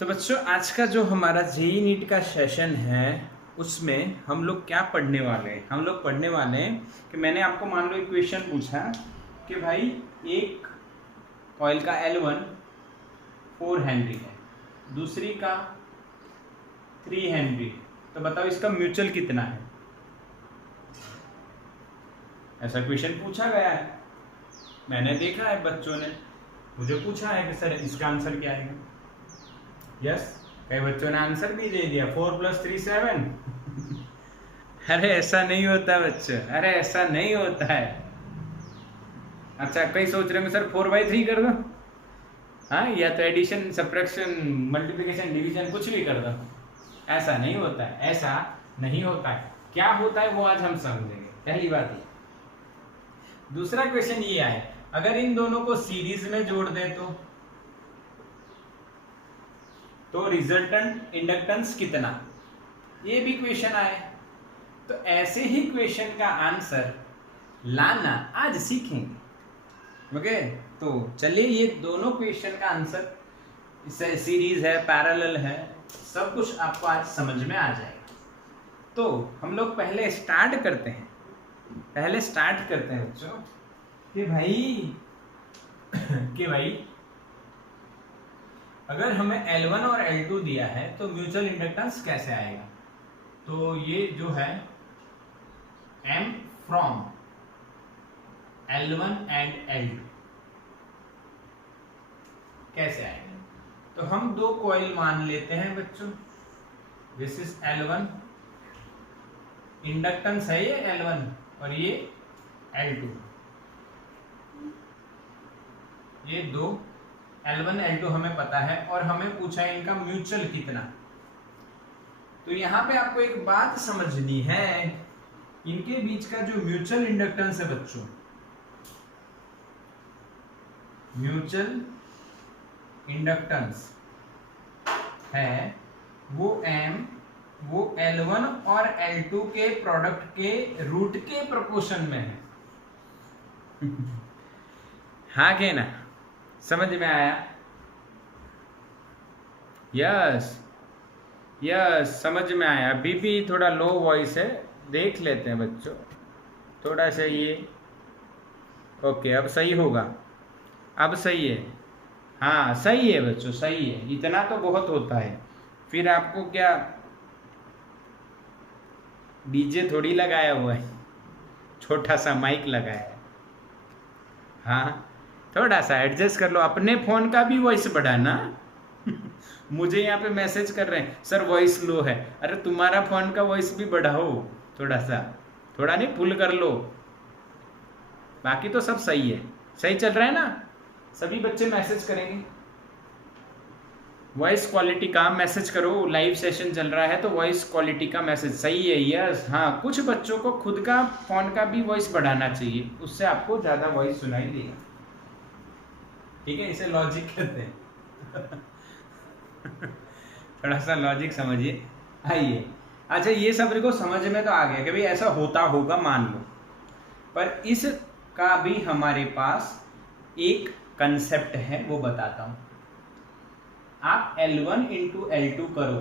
तो बच्चों आज का जो हमारा जेईई नीट का सेशन है उसमें हम लोग क्या पढ़ने वाले हैं। हम लोग पढ़ने वाले हैं कि मैंने आपको मान लो एक क्वेश्चन पूछा कि भाई एक कॉइल का L1 4 हेनरी है, दूसरी का 3 हेनरी, तो बताओ इसका म्यूचुअल कितना है। ऐसा क्वेश्चन पूछा गया है, मैंने देखा है, बच्चों ने मुझे पूछा है कि सर इसका आंसर क्या है। यस, कई बच्चों ने आंसर भी दे दिया 4 + 3 7। अरे ऐसा नहीं होता बच्चों, अरे ऐसा नहीं होता है। अच्छा, कई सोच रहे होंगे सर 4/3 कर दो, हाँ, या तो एडिशन सब्ट्रैक्शन मल्टीप्लिकेशन डिवीजन कुछ भी कर दो। ऐसा नहीं होता है, ऐसा नहीं होता है। क्या होता है वो आज हम समझेंगे। पहली बात ये। दूसरा क्वेश्चन ये आए, अगर इन दोनों को सीरीज में जोड़ दे तो रिजल्टेंट इंडक्टेंस कितना, ये भी क्वेश्चन आए। तो ऐसे ही क्वेश्चन का आंसर लाना आज सीखेंगे। ओके, तो चलिए ये दोनों क्वेश्चन का आंसर सीरीज है, पैरेलल है, सब कुछ आपको आज समझ में आ जाएगा। तो हम लोग पहले स्टार्ट करते हैं बच्चों कि भाई अगर हमें L1 और L2 दिया है तो म्यूचुअल इंडक्टेंस कैसे आएगा। तो ये जो है M from L1 and L2 कैसे आएगा। तो हम दो कॉइल मान लेते हैं बच्चों, दिस इज L1, इंडक्टेंस है ये L1 और ये L2, ये दो L1 L2 हमें पता है और हमें पूछा है इनका म्यूचुअल कितना। तो यहां पे आपको एक बात समझनी है, इनके बीच का जो म्यूचुअल इंडक्टेंस है बच्चों, म्यूचुअल इंडक्टेंस है वो L1 और L2 के प्रोडक्ट के रूट के प्रोपोर्शन में है। हाँ के ना, समझ में आया। यस, समझ में आया। अभी भी थोड़ा लो वॉइस है, देख लेते हैं बच्चों थोड़ा सा ये। ओके, अब सही होगा, अब सही है। हाँ सही है बच्चों, सही है, इतना तो बहुत होता है। फिर आपको क्या डीजे थोड़ी लगाया हुआ है, छोटा सा माइक लगाया है। हाँ, थोड़ा सा एडजस्ट कर लो, अपने फोन का भी वॉइस बढ़ाना। मुझे यहाँ पे मैसेज कर रहे हैं सर वॉइस लो है। अरे तुम्हारा फोन का वॉइस भी बढ़ाओ थोड़ा सा, थोड़ा नहीं फुल कर लो। बाकी तो सब सही है, सही चल रहा है ना। सभी बच्चे मैसेज करेंगे वॉइस क्वालिटी का, मैसेज करो। लाइव सेशन चल रहा है तो वॉइस क्वालिटी का मैसेज सही है। यस, हाँ, कुछ बच्चों को खुद का फोन का भी वॉइस बढ़ाना चाहिए, उससे आपको ज़्यादा वॉइस सुनाई देगा। ठीक है, इसे लॉजिक कहते हैं। थोड़ा सा लॉजिक समझिए। आइए, अच्छा ये सब को समझ में तो आ गया कि भाई ऐसा होता होगा, मान लो। पर इसका भी हमारे पास एक कंसेप्ट है, वो बताता हूं। आप L1 × L2 करो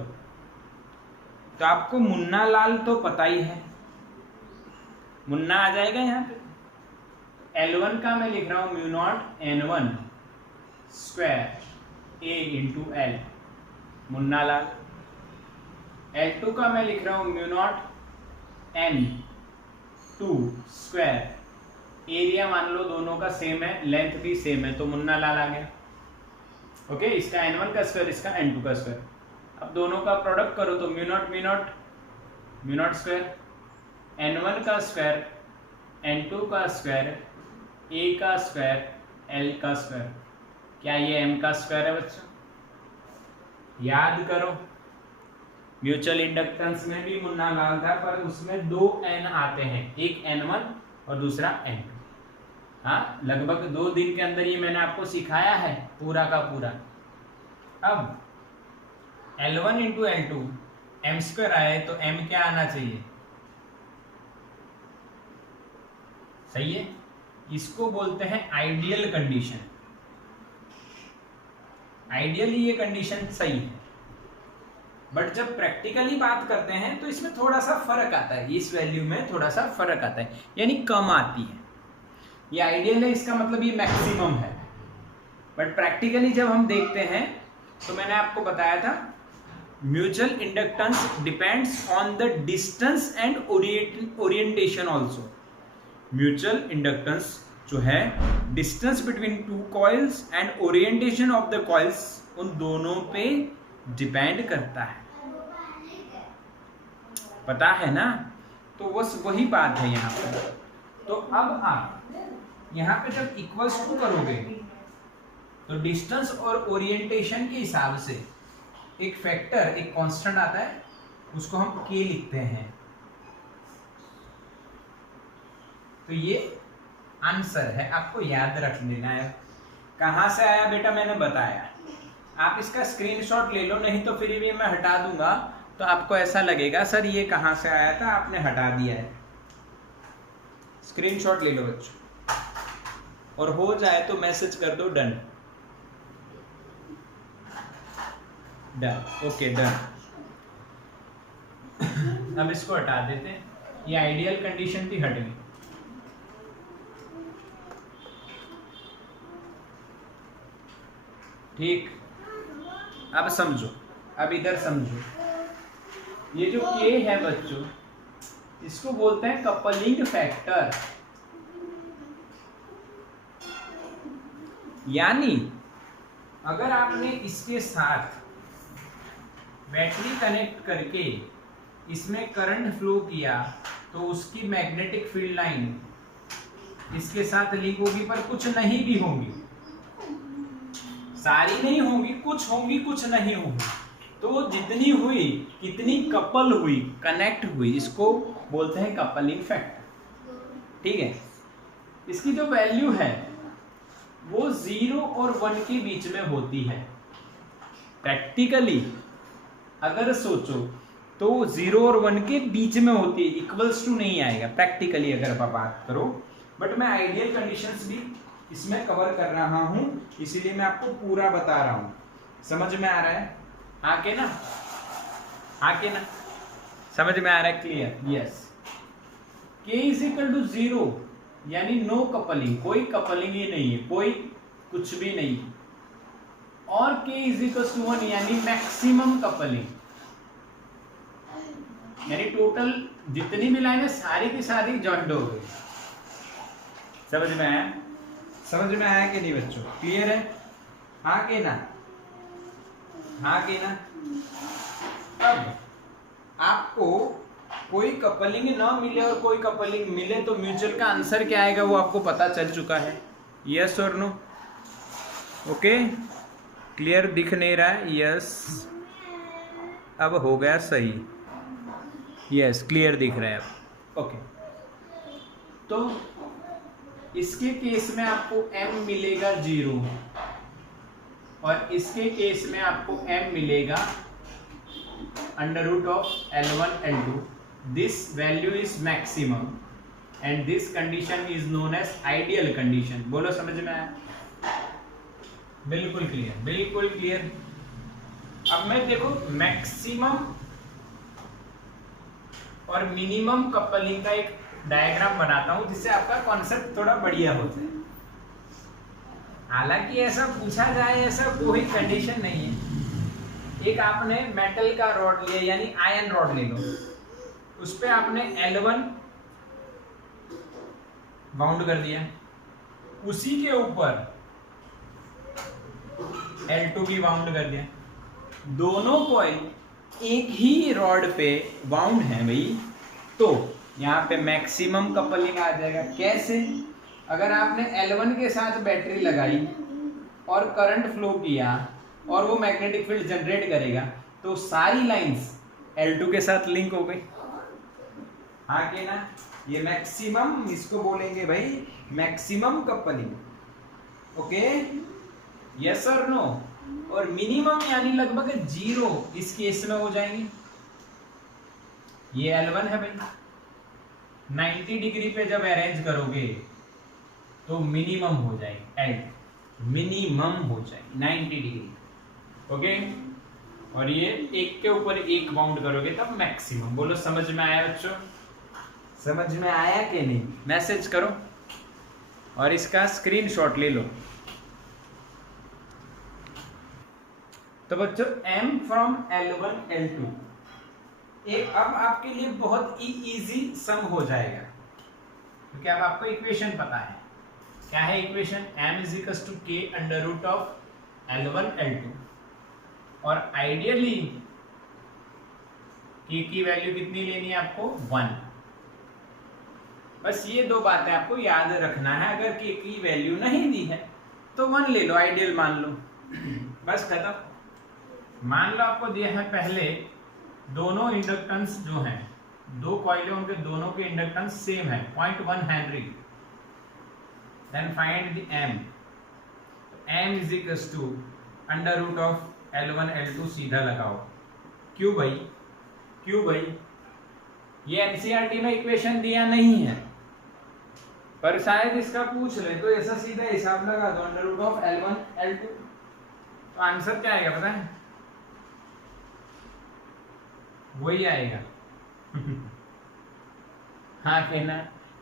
तो आपको मुन्ना लाल तो पता ही है, मुन्ना आ जाएगा यहाँ पे। L1 का मैं लिख रहा हूं μ0 N1² A × L, Munna Lal. L2 का मैं लिख रहा हूं μ0 N2², एरिया मान लो दोनों का सेम है, लेंथ भी सेम है, तो मुन्ना लाल आ गया। ओके, इसका N1 का स्क्वायर, इसका N2 का स्क्वायर। अब दोनों का प्रोडक्ट करो तो μ0 स्क्वायर, N1 का स्क्वायर, N2 का स्क्वायर, A का स्क्वायर, L का स्क्वायर। क्या ये M का स्क्वायर है बच्चों? याद करो, म्यूचुअल इंडक्टेंस में भी मुन्ना लाल था, पर उसमें दो N आते हैं, एक N1 और दूसरा N2। हाँ, लगभग 2 दिन के अंदर ये मैंने आपको सिखाया है पूरा का पूरा। अब L1 × L2 M² आए तो M क्या आना चाहिए? सही है, इसको बोलते हैं आइडियल कंडीशन। आइडियली ये कंडीशन सही है, बट जब प्रैक्टिकली बात करते हैं तो इसमें थोड़ा सा फर्क आता है, इस वैल्यू में थोड़ा सा फर्क आता है, यानी कम आती है। ये आइडियल है, इसका मतलब ये मैक्सिमम है। बट प्रैक्टिकली जब हम देखते हैं तो मैंने आपको बताया था mutual inductance depends on the distance and orientation also. Mutual inductance जो है distance between two coils and orientation of the coils, उन दोनों पे डिपेंड करता है, पता है ना। तो बस वही बात है यहाँ पर। तो अब आप यहाँ पे जब इक्वल्स टू करोगे तो डिस्टेंस और ओरिएंटेशन के हिसाब से एक फैक्टर, एक कांस्टेंट आता है, उसको हम k लिखते हैं। तो ये आंसर है, आपको याद रख लेना है। कहाँ से आया बेटा मैंने बताया, आप इसका स्क्रीनशॉट ले लो, नहीं तो फिर भी मैं हटा दूंगा तो आपको ऐसा लगेगा सर ये कहाँ से आया था, आपने हटा दिया है। स्क्रीनशॉट ले लो बच्चों, और हो जाए तो मैसेज कर दो डन। Done, okay done. अब इसको हटा देते हैं, ये आइडियल कंडीशन थी, हट गई। ठीक, अब समझो, अब इधर समझो, ये जो K है बच्चों, इसको बोलते हैं कपलिंग फैक्टर। यानी अगर आपने इसके साथ बैटरी कनेक्ट करके इसमें करंट फ्लो किया तो उसकी मैग्नेटिक फील्ड लाइन इसके साथ लिंक होगी, पर कुछ नहीं भी होंगी, सारी नहीं होंगी, कुछ होंगी, कुछ नहीं होंगी। तो जितनी हुई, कितनी कपल हुई, कनेक्ट हुई, इसको बोलते हैं कपलिंग फैक्टर। ठीक है, इसकी जो वैल्यू है वो 0 और 1 के बीच में होती है। प्रैक्टिकली अगर सोचो तो 0 और 1 के बीच में होती है, इक्वल्स टू नहीं आएगा प्रैक्टिकली अगर आप बात करो। बट मैं आइडियल कंडीशंस भी इसमें कवर कर रहा हूं, इसीलिए मैं आपको पूरा बता रहा हूं। समझ में आ रहा है? आके ना, आके ना, समझ में आ रहा है? Clear? Yes. K is equal to 0 यानी नो कपलिंग, कोई कपलिंग ही नहीं है, कोई कुछ भी नहीं। और K इज इक्वल टू 1 यानी मैक्सिमम कपलिंग, यानी टोटल जितनी भी लाइन है सारी की सारी जॉइंट हो गई। समझ में आया? समझ में आया कि नहीं बच्चों? क्लियर है? हाँ के ना, हाँ के ना। अब आपको कोई कपलिंग ना मिले और कोई कपलिंग मिले तो म्यूचुअल का आंसर क्या आएगा वो आपको पता चल चुका है। यस और नो? ओके, क्लियर दिख नहीं रहा है? यस, अब हो गया सही। यस, क्लियर दिख रहा है अब। ओके, तो इसके केस में आपको m मिलेगा 0 और इसके केस में आपको m मिलेगा √ of L1 L2. This value is maximum and this condition is known as ideal condition. बोलो, समझ में आया? बिल्कुल क्लियर, बिल्कुल क्लियर। अब मैं देखो मैक्सिमम और मिनिमम कपलिंग का एक डायग्राम बनाता हूं जिससे आपका कॉन्सेप्ट थोड़ा बढ़िया हो जाए। हालांकि ऐसा पूछा जाए ऐसा कोई कंडीशन नहीं है। एक आपने मेटल का रॉड लिया यानी आयरन रॉड ले लो, उस पे आपने L1 बाउंड कर दिया, उसी के ऊपर L2 भी बाउंड कर दिया, दोनों कॉइल एक ही रॉड पे बाउंड है भाई, तो यहाँ पे मैक्सिमम कपलिंग आ जाएगा। कैसे? अगर आपने L1 के साथ बैटरी लगाई और करंट फ्लो किया और वो मैग्नेटिक फील्ड जनरेट करेगा तो सारी लाइंस L2 के साथ लिंक हो गई। हाँ के ना? ये मैक्सिमम, इसको बोलेंगे भाई मैक्सिमम कपलिंग। ओके, यस और नो? और मिनिमम यानी लगभग 0 इस केस में हो जाएंगे। ये L1 है भाई, 90 डिग्री पे जब अरेंज करोगे तो मिनिमम हो जाएगी, L मिनिमम हो जाएगी 90 डिग्री। ओके, और ये एक के ऊपर एक बाउंड करोगे तब मैक्सिमम। बोलो समझ में आया बच्चों? समझ में आया कि नहीं? मैसेज करो और इसका स्क्रीनशॉट ले लो। तो बच्चों m फ्रॉम L1 L2 एक अब आपके लिए बहुत ही इजी सम हो जाएगा, क्योंकि अब आपको इक्वेशन पता है। क्या है equation? m is equal to k under root of L1 L2। और आइडियली k की वैल्यू कितनी लेनी है आपको? 1। बस ये दो बातें आपको याद रखना है। अगर k की वैल्यू नहीं दी है तो 1 ले लो, आइडियल मान लो, बस खत्म। मान लो आपको दिया है पहले दोनों इंडक्टेंस जो हैं, दो कॉइलें, उनके दोनों के इंडक्टेंस सेम है 0.1 henry. Then find the m। m is equal to under root of L1 L2 सीधा लगाओ। क्यों भाई? क्यों भाई? ये एनसीईआरटी में इक्वेशन दिया नहीं है, पर शायद इसका पूछ ले तो ऐसा सीधा हिसाब लगा दो, under root of L1 L2। तो आंसर क्या आएगा पता है? वही आएगा। हाँ कहना,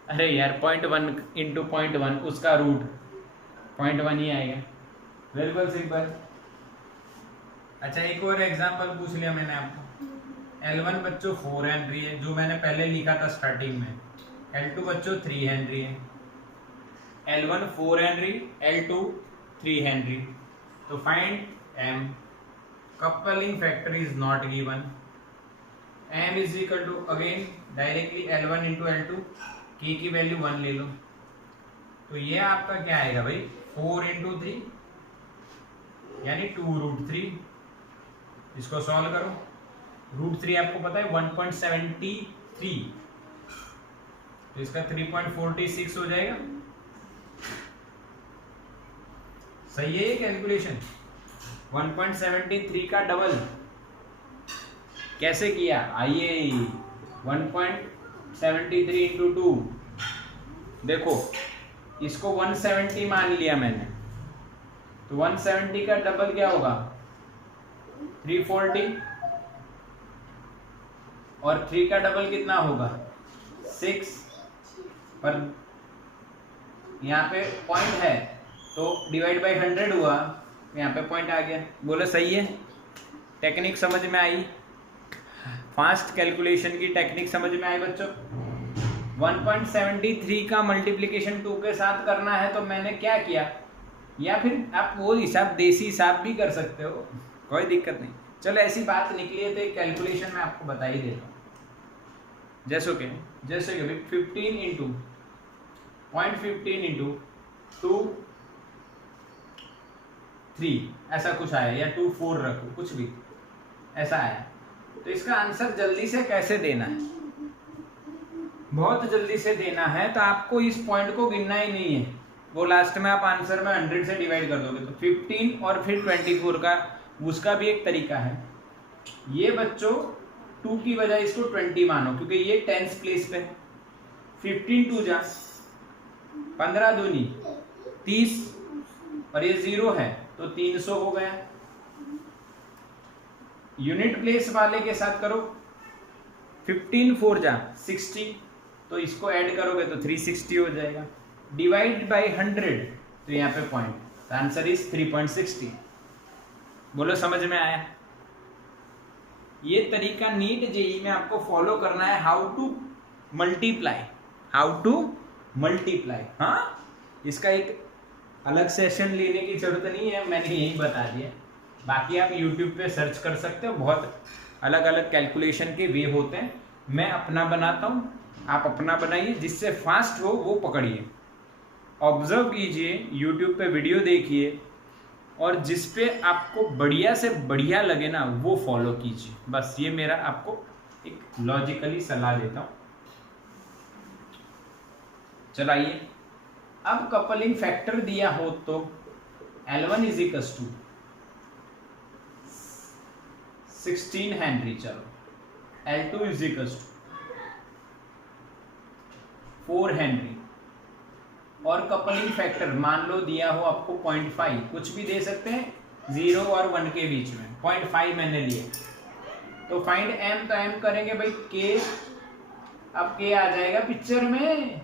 अरे यार 0.1 इंटू 0.1 उसका रूट 0.1 ही आएगा। बिल्कुल सिंपल। अच्छा एक और एग्जांपल पूछ लिया मैंने आपको। L1 बच्चों 4 हेनरी है, जो मैंने पहले लिखा था स्टार्टिंग में। L2 बच्चों 3 हेनरी है। L1 4 henry, L2 3 henry. तो find m। Coupling factor is not given. m is equal to again directly L1 into L2, k की वैल्यू 1 ले लो। तो ये आपका क्या आएगा भाई? 4 इंटू 3 यानी 2 रूट 3। इसको सॉल्व करो। रूट 3 आपको पता है 1.73, तो इसका 3.46 हो जाएगा। सही है ये कैलकुलेशन? 1.73 का डबल कैसे किया? आइए 1.73 इंटू 2, देखो इसको 170 मान लिया मैंने, तो 170 का डबल क्या होगा? 340, और 3 का डबल कितना होगा? 6। पर यहाँ पे पॉइंट है तो डिवाइड बाय 100 हुआ, यहाँ पे पॉइंट आ गया। बोलो सही है? टेक्निक समझ में आई? फास्ट कैलकुलेशन की टेक्निक समझ में आई बच्चों? 1.73 का मल्टीप्लिकेशन 2 के साथ करना है तो मैंने क्या किया, या फिर आप वो हिसाब देसी हिसाब भी कर सकते हो, कोई दिक्कत नहीं। चलो ऐसी बात निकली है तो एक कैलकुलेशन मैं आपको बता ही देता हूँ। जैसे कि 15 इंटू 0.15 इंटू 2 3 ऐसा कुछ आया, या 2 4 रखो, कुछ भी ऐसा आया। तो इसका आंसर जल्दी से कैसे देना है? बहुत जल्दी से देना है तो आपको इस पॉइंट को गिनना ही नहीं है, वो लास्ट में आप आंसर में 100 से डिवाइड कर दोगे। तो 15 और फिर 24 का उसका भी एक तरीका है। ये बच्चों 2 की बजाय इसको 20 मानो, क्योंकि ये 10th प्लेस पे है। 15 2 जा 15 दूनी 30, और ये 0 है तो 300 हो गया। यूनिट प्लेस वाले के साथ करो, 15 4 जा 60, तो इसको ऐड करोगे तो 360 हो जाएगा। डिवाइड बाय 100 तो यहाँ पे पॉइंट, तो आंसर इज 3.60। बोलो समझ में आया? ये तरीका नीट जेईई में आपको फॉलो करना है, हाउ टू मल्टीप्लाई। हाँ, इसका एक अलग सेशन लेने की जरूरत नहीं है, मैंने यही बता दिया। बाकी आप YouTube पे सर्च कर सकते हो, बहुत अलग अलग कैलकुलेशन के वे होते हैं। मैं अपना बनाता हूँ, आप अपना बनाइए, जिससे फास्ट हो वो पकड़िए। ऑब्जर्व कीजिए, YouTube पे वीडियो देखिए, और जिस पे आपको बढ़िया से बढ़िया लगे ना वो फॉलो कीजिए। बस ये मेरा आपको एक लॉजिकली सलाह देता हूँ। चलाइए, अब कपलिंग फैक्टर दिया हो तो L1 is equal to 16 henry, चलो L2 is equal to 4 henry, और कपलिंग फैक्टर मान लो दिया हो आपको 0.5, कुछ भी दे सकते हैं, 0 और 1 के बीच में 0.5 मैंने लिया। तो फाइंड m, तो m करेंगे भाई k। अब k आ जाएगा पिक्चर में,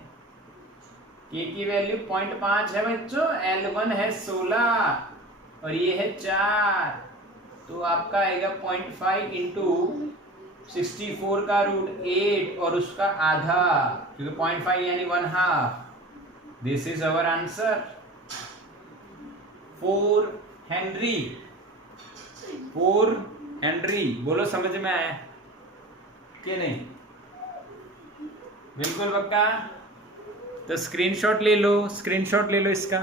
k की वैल्यू 0.5 है बच्चों, L1 है 16 और ये है 4, तो आपका आएगा 0.5 इंटू 64 का रूट 8 और उसका आधा, क्योंकि 0.5 यानी 1/2। This is our answer 4 Henry. 4 Henry, बोलो समझ में आया कि नहीं? बिल्कुल पक्का। तो स्क्रीनशॉट ले लो, स्क्रीनशॉट ले लो इसका।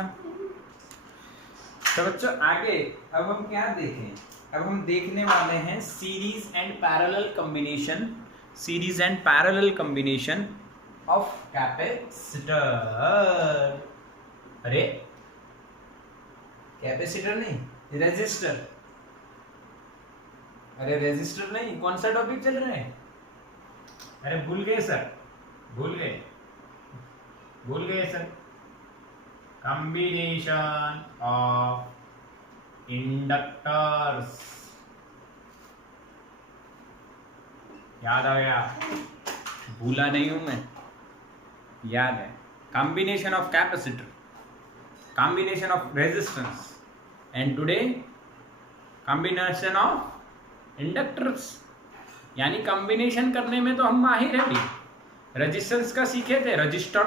तो बच्चों आगे अब हम क्या देखें? अब हम देखने वाले हैं series and parallel combination, series and parallel combination of capacitor. अरे कैपेसिटर नहीं, रेजिस्टर। अरे रेजिस्टर नहीं, कौन सा टॉपिक चल रहा है? अरे भूल गए सर, भूल गए सर। कॉम्बिनेशन ऑफ इंडक्टर्स, याद आ गया? भूला नहीं हूं मैं, याद है। Combination of capacitor, combination of resistance, and today combination of inductors. यानी कॉम्बिनेशन करने में तो हम माहिर हैं भी। रेजिस्टेंस का सीखे थे, रजिस्टर,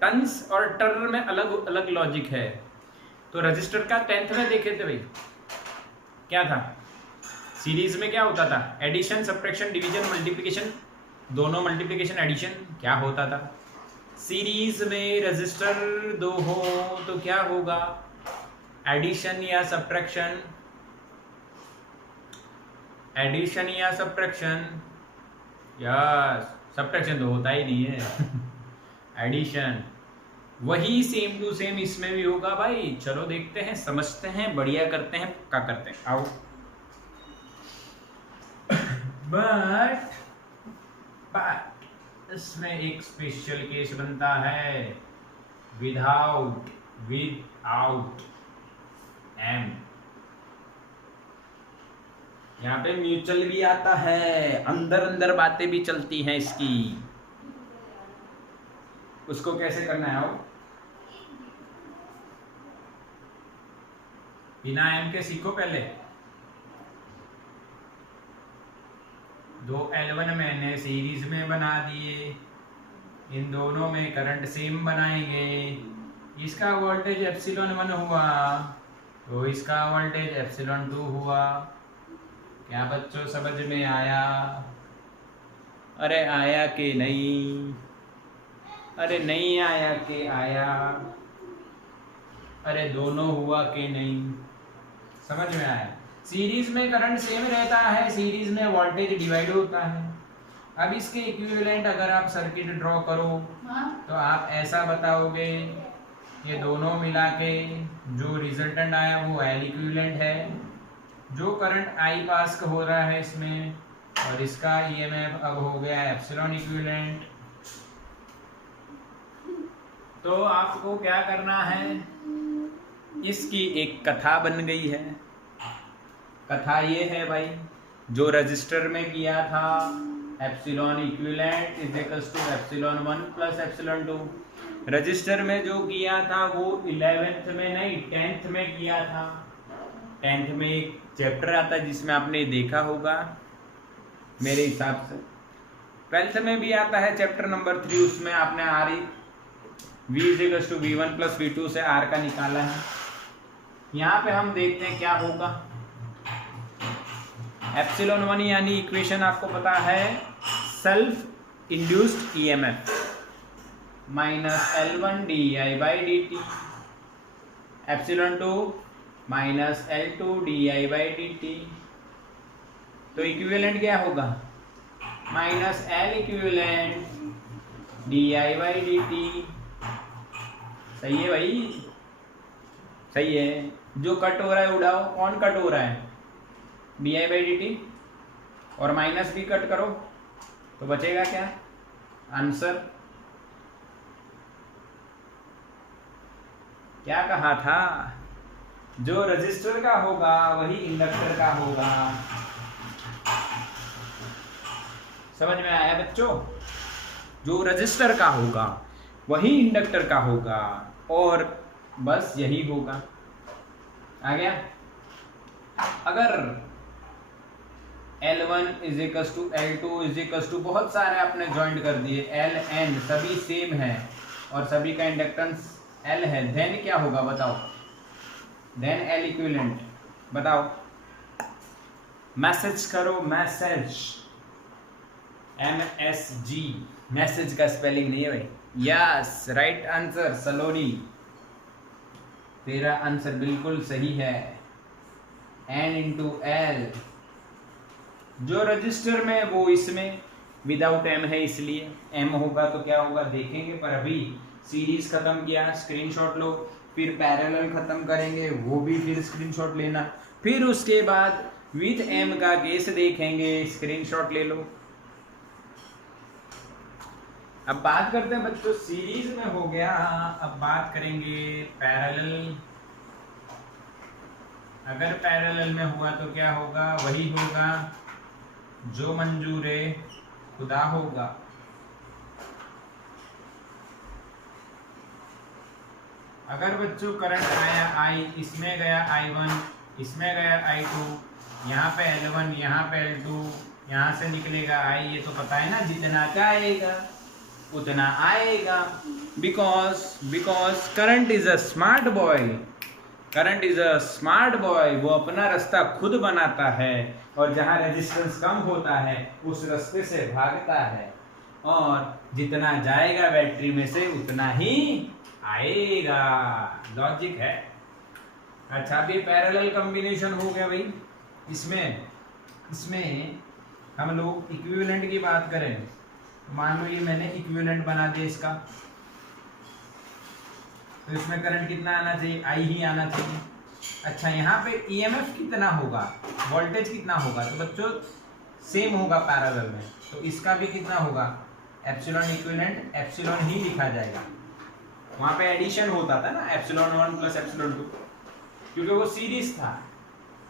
टन्स और टर में अलग अलग लॉजिक है। तो रजिस्टर का 10th में देखे थे भाई, क्या था? सीरीज में क्या होता था? एडिशन, सब्ट्रैक्शन, डिवीजन, मल्टीप्लिकेशन, दोनों मल्टीप्लिकेशन एडिशन क्या होता था? सीरीज में रजिस्टर दो हो तो क्या होगा? एडिशन या सब्ट्रैक्शन, एडिशन या सब्ट्रैक्शन, यस, सब्ट्रैक्शन तो होता ही नहीं है। एडिशन, वही सेम टू सेम इसमें भी होगा भाई। चलो देखते हैं, समझते हैं, बढ़िया करते हैं, पक्का करते हैं, आओ। बट इसमें एक स्पेशल केस बनता है, विदाउट एम। यहाँ पे म्यूचुअल भी आता है, अंदर अंदर बातें भी चलती हैं इसकी। उसको कैसे करना है? आओ, बिना एम के सीखो पहले। दो L1 मैंने सीरीज में बना दिए, इन दोनों में करंट सेम बनाएंगे। इसका वोल्टेज ε1 हुआ तो इसका वोल्टेज ε2 हुआ। क्या बच्चों समझ में आया? अरे आया कि नहीं? अरे नहीं आया कि आया? अरे दोनों हुआ कि नहीं? समझ में आया? सीरीज में करंट सेम रहता है, सीरीज में वोल्टेज डिवाइड होता है। अब इसके इक्विवेलेंट अगर आप सर्किट ड्रॉ करो तो आप ऐसा बताओगे, ये दोनों मिला के जो रिजल्टेंट आया वो L इक्विवेलेंट है, जो करंट I पास हो रहा है इसमें, और इसका EMF अब हो गया एप्सिलॉन इक्विवेलेंट। तो आपको क्या करना है? इसकी एक कथा बन गई है। कथा ये है भाई, जो रजिस्टर में किया था epsilon equivalent is equals to ε1 plus ε2। Register में जो किया था वो 11th में नहीं 10th में किया था। 10th में एक चैप्टर आता है जिसमें आपने देखा होगा मेरे हिसाब से। 12th में भी आता है चैप्टर नंबर 3, उसमें आपने R V is equals to V1 plus V2 से R का निकाला है। यहाँ पे हम देखते हैं क्या होगा। ε1 यानी इक्वेशन आपको पता है, self induced EMF minus L1 di/dt, ε2 minus L2 di/dt। तो इक्विवेलेंट क्या होगा? Minus L equivalent di/dt। सही है भाई, सही है। जो कट हो रहा है उड़ाओ, कौन कट हो रहा है? di/dt, और माइनस भी कट करो तो बचेगा क्या? आंसर क्या कहा था? जो रजिस्टर का होगा वही इंडक्टर का होगा। समझ में आया बच्चों? जो रजिस्टर का होगा वही इंडक्टर का होगा, और बस यही होगा। आ गया? अगर L1 is equals to L2 is equals to बहुत सारे आपने ज्वाइंट कर दिए, L N सभी सेम है और सभी का इंडक्टेंस L है, देन क्या होगा बताओ? देन L इक्विवेलेंट बताओ। मैसेज करो, मैसेज, MSG, मैसेज का स्पेलिंग नहीं है भाई। यस, राइट आंसर सलोनी, तेरा आंसर बिल्कुल सही है। N इंटू L, जो रजिस्टर में वो इसमें विदाउट M है, इसलिए M होगा तो क्या होगा देखेंगे, पर अभी सीरीज खत्म किया, स्क्रीनशॉट लो, फिर पैरेलल खत्म करेंगे, वो भी फिर स्क्रीनशॉट लेना, फिर उसके बाद विथ M का केस देखेंगे, स्क्रीनशॉट ले लो। अब बात करते हैं बच्चों, सीरीज में हो गया, अब बात करेंगे पैरेलल। अगर पैरेलल में हुआ तो क्या होगा? वही होगा जो मंजूरे खुदा होगा। अगर बच्चों करंट आया I, इसमें गया I1, इसमें गया I2, यहाँ पे L1, यहाँ पे L2, यहाँ से निकलेगा I, ये तो पता है ना, जितना जाएगा उतना आएगा। Because current is a smart boy, current is a smart boy, वो अपना रास्ता खुद बनाता है, और जहाँ रेजिस्टेंस कम होता है उस रास्ते से भागता है, और जितना जाएगा बैटरी में से उतना ही आएगा। लॉजिक है। अच्छा, अभी पैरेलल कॉम्बिनेशन हो गया भाई। इसमें हम लोग इक्विवेलेंट की बात करें, मान लो ये मैंने इक्विवेलेंट बना दिया इसका, तो इसमें करंट कितना आना चाहिए? I ही आना चाहिए। अच्छा, यहाँ पे EMF कितना होगा, वोल्टेज कितना होगा? तो बच्चों सेम होगा पैरेलल में, तो इसका भी कितना होगा? एप्सिलॉन इक्विवेलेंट एप्सिलॉन ही लिखा जाएगा। वहां पे एडिशन होता था ना, एप्सिलॉन 1 प्लस एप्सिलॉन 2, क्योंकि वो सीरीज था।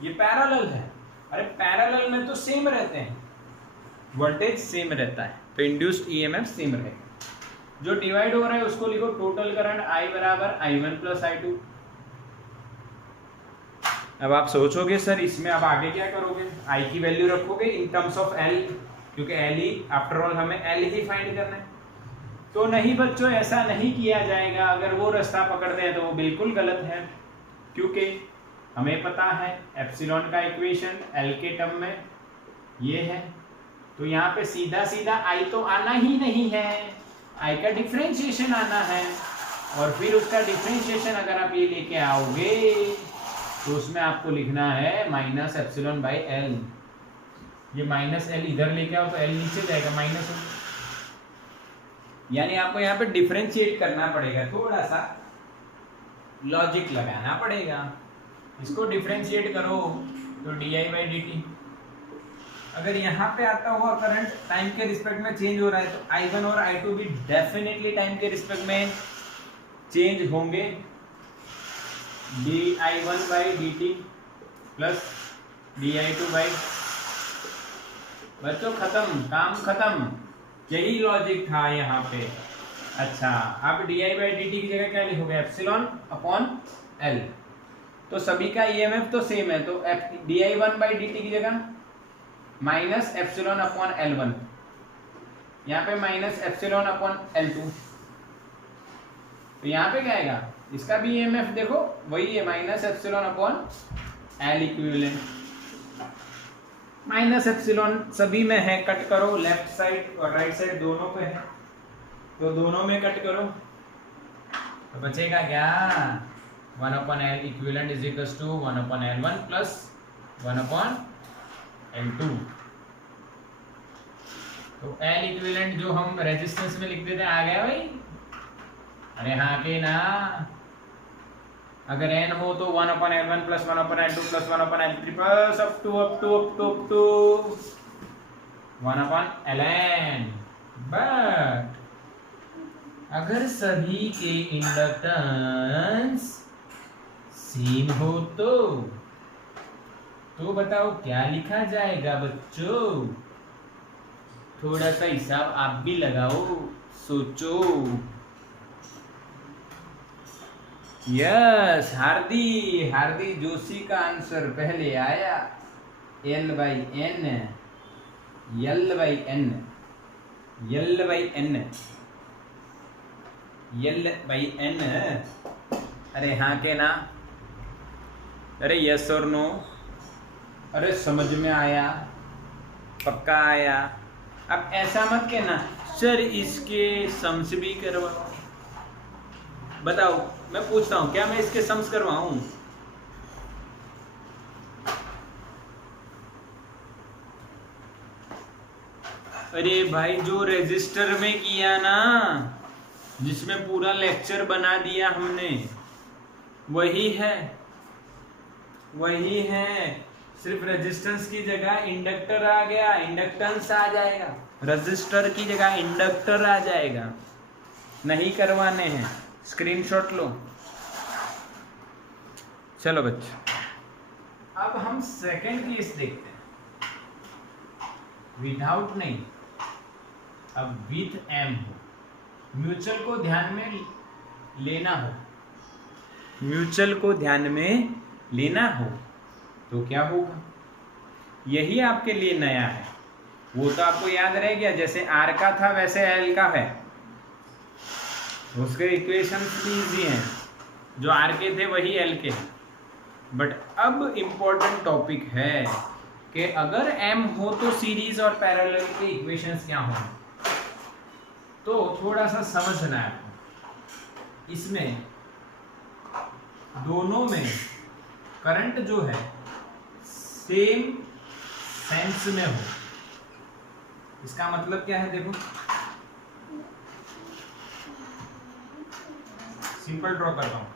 ये पैरेलल है। अरे पैरेलल में तो सेम रहते हैं, वोल्टेज सेम रहता है, तो इंड्यूस्ड EMF सेम रहेगा। जो डिवाइड हो रहा है उसको लिखो टोटल करंट I बराबर I1 प्लस I2। अब आप सोचोगे सर इसमें अब आगे क्या करोगे? I की वैल्यू रखोगे इन टर्म्स ऑफ L, क्योंकि L ही आफ्टर ऑल हमें L ही फाइंड करना है। तो नहीं बच्चों, ऐसा नहीं किया जाएगा। अगर वो रास्ता पकड़ते हैं तो वो बिल्कुल गलत है, क्योंकि हमें पता है एप्सिलॉन का इक्वेशन L के टर्म में ये है, तो यहाँ पे सीधा सीधा I तो आना ही नहीं है, I का डिफरेंशिएशन आना है, और फिर उसका डिफरेंशिएशन अगर आप ये लेके आओगे तो उसमें आपको लिखना है माइनस एप्सिलॉन बाई L। ये माइनस L इधर लेके आओ तो L नीचे जाएगा, माइनस, यानी आपको यहाँ पे डिफरेंशिएट करना पड़ेगा, थोड़ा सा लॉजिक लगाना पड़ेगा। इसको डिफरेंशिएट करो तो di/dt। अगर यहाँ पे आता हुआ करंट टाइम के रिस्पेक्ट में चेंज हो रहा है तो I1 और I2 भी डेफिनेटली टाइम के रिस्पेक्ट में चेंज होंगे। di1/dt प्लस di2 बच्चों खत्म, काम खत्म, यही लॉजिक था यहाँ पे। अच्छा, अब di/dt की जगह क्या लिखोगे? Epsilon upon L। तो सभी का EMF तो सेम है, तो di1/dt की जगह माइनस एप्सिलॉन अपॉन L1, यहाँ पे माइनस एप्सिलॉन अपॉन L2, तो यहाँ पे क्या आएगा? इसका भी EMF देखो वही है, minus epsilon upon L equivalent. Minus epsilon सभी में है, कट करो, लेफ्ट साइड और राइट साइड दोनों पे है, तो दोनों में कट करो तो बचेगा क्या? 1/L equivalent is equals to 1/L1 plus 1/L2। तो L इक्विवेलेंट जो हम रेजिस्टेंस में लिखते थे आ गया भाई? अरे हाँ के ना, अगर n हो तो 1/L1 plus 1/L2 plus 1/L3 plus up to 1/Ln। But अगर सभी के इंडक्टेंस सेम हो तो बताओ क्या लिखा जाएगा बच्चों? थोड़ा सा हिसाब आप भी लगाओ, सोचो। यस, हार्दी जोशी का आंसर पहले आया। L by N, L by N, L by N, L by N। अरे हाँ के ना? अरे यस और नो? अरे समझ में आया? पक्का आया? अब ऐसा मत कहना सर इसके सम्स भी करवाओ। बताओ, मैं पूछता हूँ, क्या मैं इसके सम्स करवाऊं? अरे भाई, जो रजिस्टर में किया ना, जिसमें पूरा लेक्चर बना दिया हमने, वही है। सिर्फ रेजिस्टेंस की जगह इंडक्टर आ गया, इंडक्टेंस आ जाएगा। रजिस्टर की जगह इंडक्टर आ जाएगा। नहीं करवाने हैं, स्क्रीनशॉट लो। चलो बच्चों, अब हम सेकंड केस देखते हैं। विदाउट नहीं, अब विथ एम हो, म्यूचुअल को ध्यान में लेना हो, म्यूचुअल को ध्यान में लेना हो तो क्या होगा? यही आपके लिए नया है। वो तो आपको याद रह गया, जैसे आर का था वैसे एल का है, उसके इक्वेशंस भी इजी हैं। जो आर के थे वही एल के हैं। बट अब इम्पोर्टेंट टॉपिक है कि अगर एम हो तो सीरीज और पैरेलल के इक्वेशंस क्या होंगे, तो थोड़ा सा समझना है आपको। इसमें दोनों में करंट जो है सेम सेंस में हो। इसका मतलब क्या है? देखो, सिंपल ड्रॉ करता हूं।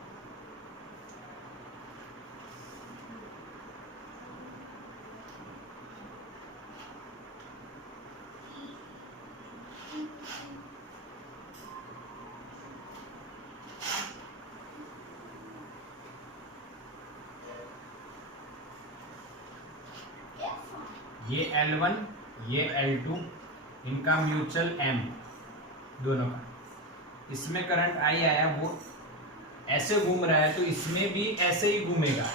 ये L1, ये L2, इनका म्यूचुअल M दोनों का। इसमें करंट I आया, वो ऐसे घूम रहा है तो इसमें भी ऐसे ही घूमेगा।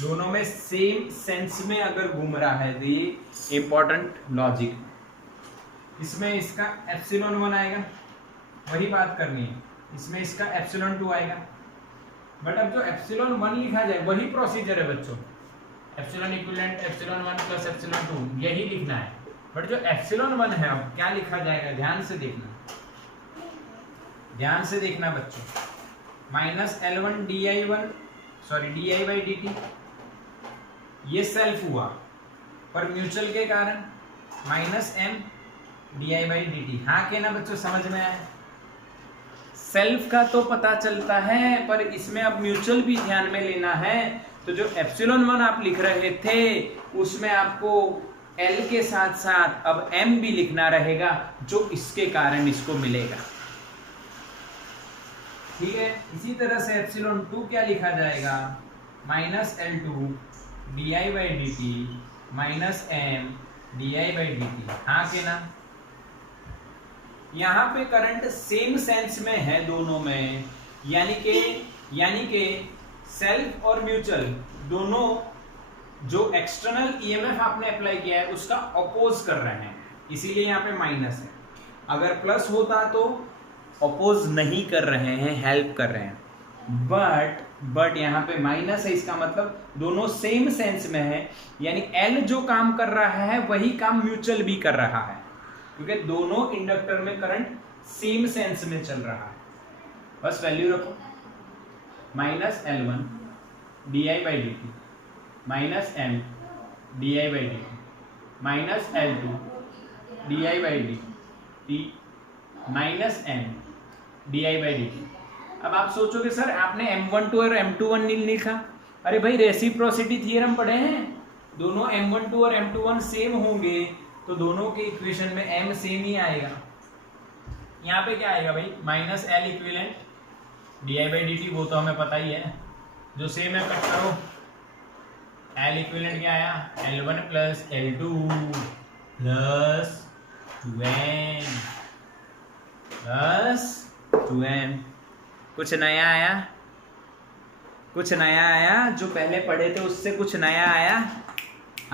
दोनों में सेम सेंस में अगर घूम रहा है तो ये इंपॉर्टेंट लॉजिक। इसमें इसका एप्सिलॉन 1 आएगा, वही बात करनी है। इसमें इसका एप्सिलॉन 2 आएगा। बट अब जो एप्सिलॉन 1 लिखा जाए वही प्रोसीजर है बच्चों। Epsilon equivalent epsilon 1 plus epsilon 2 यही लिखना है। बट जो एप्सिलॉन 1 है, अब क्या लिखा जाएगा? ध्यान से देखना, ध्यान से देखना बच्चों। Minus L1 di by dt, ये सेल्फ हुआ, पर म्यूचुअल के कारण minus M di by dt। हाँ के ना बच्चों, समझ में आया? सेल्फ का तो पता चलता है, पर इसमें अब म्यूचुअल भी ध्यान में लेना है। तो जो एप्सिलॉन 1 आप लिख रहे थे उसमें आपको L के साथ साथ अब M भी लिखना रहेगा, जो इसके कारण इसको मिलेगा। ठीक है, इसी तरह से एप्सिलॉन 2 क्या लिखा जाएगा? Minus L2 di by dt minus M di by dt। हाँ के ना? यहाँ पे करंट सेम सेंस में है दोनों में, यानी के सेल्फ और म्यूचुअल दोनों जो एक्सटर्नल ईएमएफ आपने अप्लाई किया है उसका अपोज कर रहे हैं, इसीलिए यहाँ पे माइनस है। अगर प्लस होता तो अपोज नहीं कर रहे हैं, हेल्प कर रहे हैं। बट यहाँ पे माइनस है, इसका मतलब दोनों सेम सेंस में है। यानी एल जो काम कर रहा है वही काम म्यूचुअल भी कर रहा है, क्योंकि दोनों इंडक्टर में करंट सेम सेंस में चल रहा है। बस वैल्यू रखो, minus L1 di by dt minus M di by dt minus L2 di by dt minus M di by dt। अब आप सोचोगे सर आपने M12 और M21 नहीं लिखा। अरे भाई, रेसिप्रोसिटी थ्योरम पढ़े हैं, दोनों M12 और M21 सेम होंगे तो दोनों के इक्वेशन में M सेम ही आएगा। यहाँ पे क्या आएगा भाई? Minus L equivalent di by dt, वो तो हमें पता ही है, जो सेम है कट करो। एल इक्विवेलेंट क्या आया, L1 plus L2 plus 2n plus 2n। कुछ नया आया, कुछ नया आया, जो पहले पढ़े थे उससे कुछ नया आया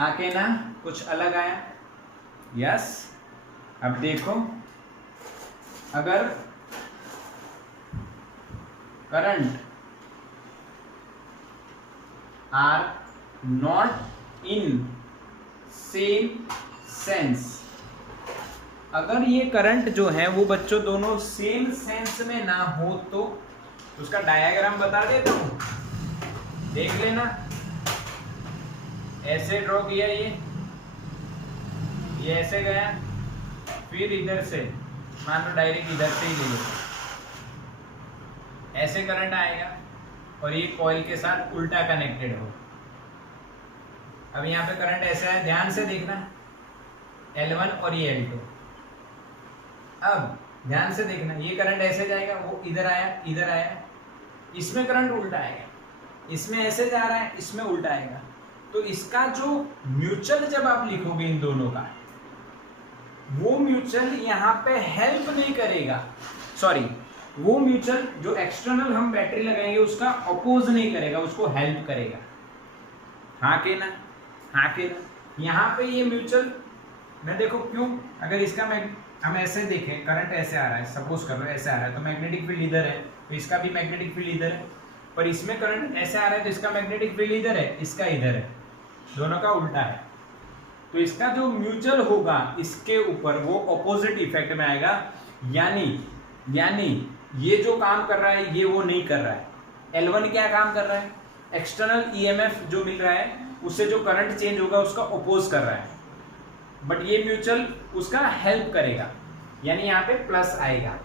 आके ना, कुछ अलग आया। यस, अब देखो, अगर current are not in same sense, अगर ये करंट जो है वो बच्चों दोनों सेम सेंस में ना हो तो उसका डायग्राम बता देता हूं, देख लेना। ऐसे ड्रॉ किया, ये ऐसे गया, फिर इधर से मान लो डायरेक्ट इधर से ही ले लो, ऐसे करंट आएगा और ये कॉइल के साथ उल्टा कनेक्टेड हो। अब यहाँ पे करंट ऐसा है, ध्यान से देखना, L1 और ये L2। अब ध्यान से देखना, ये करंट ऐसे जाएगा, वो इधर आया, इधर आया, इसमें करंट उल्टा आएगा, इसमें ऐसे जा रहा है, इसमें उल्टा आएगा। तो इसका जो म्यूचुअल जब आप लिखोगे इन दोनों का, वो म्यूचुअल यहाँ पे हेल्प नहीं करेगा, सॉरी, वो म्यूचुअल जो एक्सटर्नल हम बैटरी लगाएंगे उसका अपोज नहीं करेगा, उसको हेल्प करेगा। हाँ के ना, हाँ के ना। यहाँ पे ये म्यूचुअल मैं देखो क्यों, अगर इसका हम ऐसे देखें, करंट ऐसे आ रहा है, सपोज कर लो ऐसे आ रहा है, तो मैग्नेटिक फील्ड इधर है, तो इसका भी मैग्नेटिक फील्ड इधर है। पर इसमें करंट ऐसे आ रहा है तो इसका मैग्नेटिक फील्ड इधर है, इसका इधर है, दोनों का उल्टा है। तो इसका जो म्यूचुअल होगा इसके ऊपर वो ऑपोजिट इफेक्ट में आएगा, यानी ये जो काम कर रहा है ये वो नहीं कर रहा है। L1 क्या काम कर रहा है, एक्सटर्नल EMF जो मिल रहा है उससे जो करंट चेंज होगा उसका अपोज कर रहा है, बट ये म्यूचुअल उसका हेल्प करेगा, यानी यहाँ पे प्लस आएगा,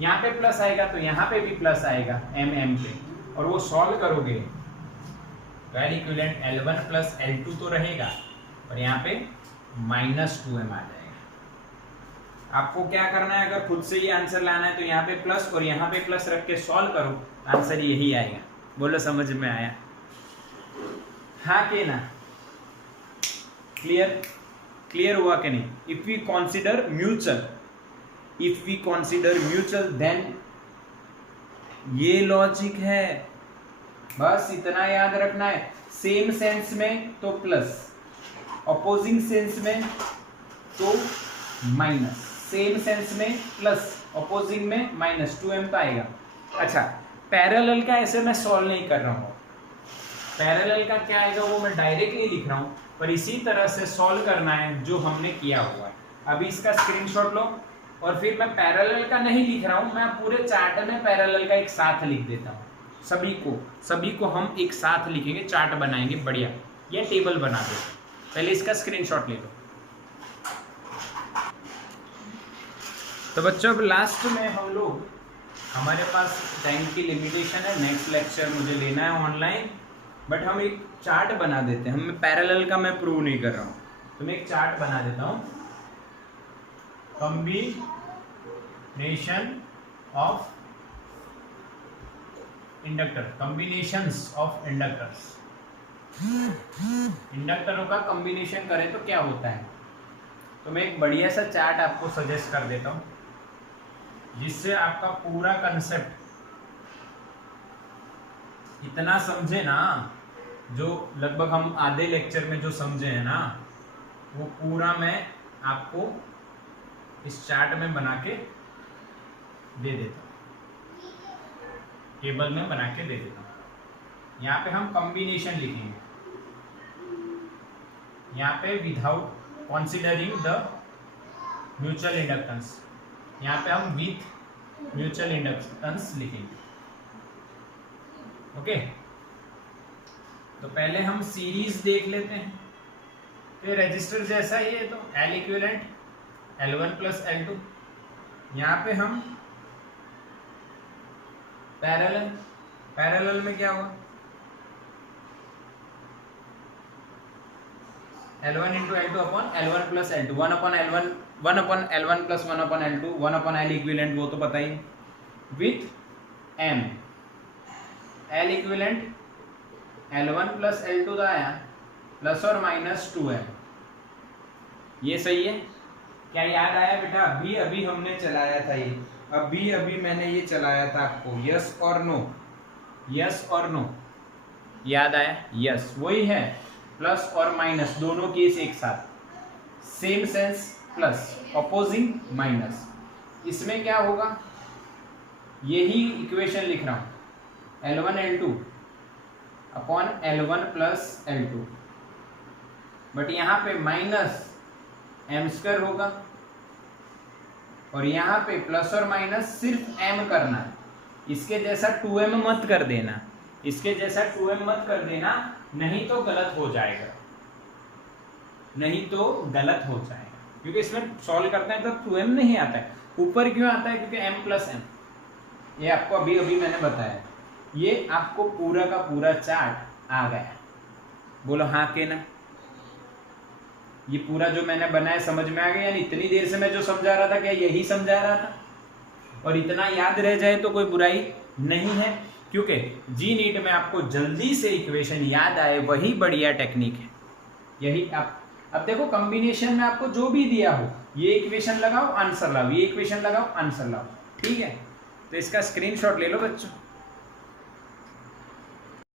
यहाँ पे प्लस आएगा तो यहाँ पे भी प्लस आएगा M पे, और वो सॉल्व करोगे तो L equivalent L1 plus L2 तो रहेगा और यहाँ पे -2m आ जाएगा। आपको क्या करना है, अगर खुद से ये आंसर लाना है तो यहाँ पे प्लस और यहाँ पे प्लस रख के सॉल्व करो, आंसर यही आएगा। बोलो समझ में आया? हाँ के ना? क्लियर हुआ कि नहीं? If we consider mutual then ये लॉजिक है, बस इतना याद रखना है। सेम सेंस में तो प्लस, अपोजिंग सेंस में तो माइनस, सेम सेंस में प्लस, अपोजिंग में -2m तो आएगा। अच्छा, पैरेलल का ऐसे मैं सॉल्व नहीं कर रहा हूँ, पैरेलल का क्या आएगा वो मैं डायरेक्टली लिख रहा हूँ, पर इसी तरह से सॉल्व करना है जो हमने किया हुआ है। अभी इसका स्क्रीनशॉट लो, और फिर मैं पैरेलल का नहीं लिख रहा हूँ, मैं पूरे चार्ट में पैरेलल का एक साथ लिख देता हूँ। सभी को हम एक साथ लिखेंगे, चार्ट बनाएंगे बढ़िया, या टेबल बना दो। पहले इसका स्क्रीनशॉट ले लो। तो बच्चों अब लास्ट में हम लोग, हमारे पास टाइम की लिमिटेशन है, नेक्स्ट लेक्चर मुझे लेना है ऑनलाइन, बट हम एक चार्ट बना देते हैं। हम पैरेलल का मैं प्रूव नहीं कर रहा हूँ, तो मैं एक चार्ट बना देता हूँ, combination of inductor, combinations of inductors. इंडक्टरों का कॉम्बिनेशन करें तो क्या होता है, तो मैं एक बढ़िया सा चार्ट आपको सजेस्ट कर देता हूँ, जिससे आपका पूरा कंसेप्ट इतना समझे ना, जो लगभग हम आधे लेक्चर में जो समझे हैं ना, वो पूरा मैं आपको इस चार्ट में बना के दे देता हूँ, टेबल में बना के दे देता हूँ। यहाँ पे हम कॉम्बिनेशन लिखेंगे, यहाँ पे without considering the mutual inductance, यहाँ पे हम विथ म्यूचुअल इंडक्टेंस लिखेंगे। ओके, तो पहले हम सीरीज देख लेते हैं। तो रेजिस्टर जैसा ही है, तो L equivalent L1 plus L2, यहाँ पे हम पैरेलल में क्या होगा, L1 into L2 upon L1 plus L2, 1 upon L1 plus 1 upon L2, 1 upon L equivalent वो तो पता ही, with M, L equivalent L1 plus L2 का आया प्लस और माइनस 2m। ये सही है? क्या याद आया बेटा? अभी हमने चलाया था ये, अभी मैंने ये चलाया था आपको, यस और नो, यस और नो, याद आया? यस, वही है, प्लस और माइनस दोनों केस एक साथ, same sense, plus opposing minus. इसमें क्या होगा, यही इक्वेशन लिख रहा हूं, L1 L2 upon L1 plus L2, but यहां पे माइनस m स्क्वायर होगा और यहां पे प्लस और माइनस सिर्फ m करना है। इसके जैसा 2m मत कर देना, इसके जैसा 2m मत कर देना, नहीं तो गलत हो जाएगा, नहीं तो गलत हो जाएगा, क्योंकि इसमें सॉल्व करते हैं तो 2m नहीं आता है। ऊपर क्यों आता है? क्योंकि m प्लस m, ये आपको अभी मैंने बताया। ये आपको पूरा का पूरा चार्ट आ गया, बोलो हाँ के ना? ये पूरा जो मैंने बनाया समझ में आ गया? यानी इतनी देर से मैं जो समझा रहा था, क्या यही समझा रहा था? और इतना याद रह जाए तो कोई बुराई नहीं है, क्योंकि जी नीट में आपको जल्दी से इक्वेशन याद आए वही बढ़िया टेक्निक है। यही आप अब देखो, कॉम्बिनेशन में आपको जो भी दिया हो, ये इक्वेशन लगाओ आंसर लाओ, ये इक्वेशन लगाओ आंसर लाओ, ठीक है? तो इसका स्क्रीनशॉट ले लो बच्चों।